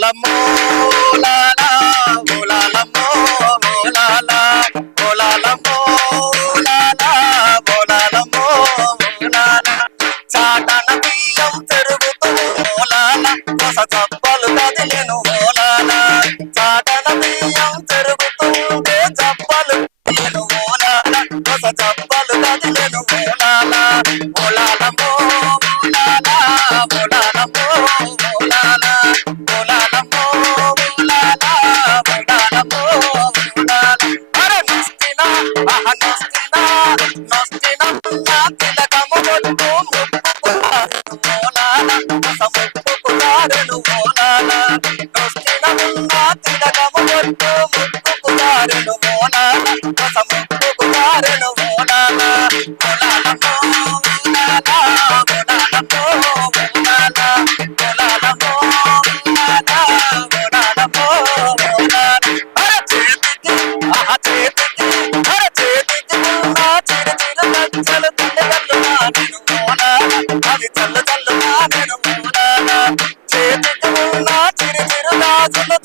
ఓలమ్మో ఓలాలా ఓలాలమ్మో ఓలాలా ఓలాలమ్మో ఓలాలా ఓలాలమ్మో ఓలాలా చాటన బియ్యం తిరుగుతూ ఓలాలా కొస చప్పలు కదిలేను ఓలాలా చాటన బియ్యం తిరుగుతుంటే చప్పలు కదిలేను ఓలాలా కొస చప్పలు కదిలేను ఓలాలా ఓలాలమ్మో ఓలాలా ఓలాలమ్మో ఓలాలా ఓలాలమ్మో ఓలాలా ఓలాలమ్మో ఓలాలా అరే నొస్తినా ఆహా నొస్తినా నొస్తినా నా తిలకము కొట్టు ముక్కుకురాను ఓలాలా కొస ముక్కుకురాను ఓలాలా నొస్తినా నా తిలకము కొట్టు ముక్కుకురాను ఓలాలా కొస ముక్కుకురాను ఓలాలా ఓలాలమ్మో ఓలాలా ఓలాలమ్మో ఓలాలా ఓలాలమ్మో ఓలాలా ఓలాలమ్మో ఓలాలా అరే చేతికి ఆహా చేతికి అరే చేతికి ఉన్న చిరు చిరు గజ్జలు తిల్లగల్లునా నేను ఓలాలా అవి చల్లు చల్లునా నేను ఓలాలా చేతికి ఉన్న చిరు చిరు గాజులు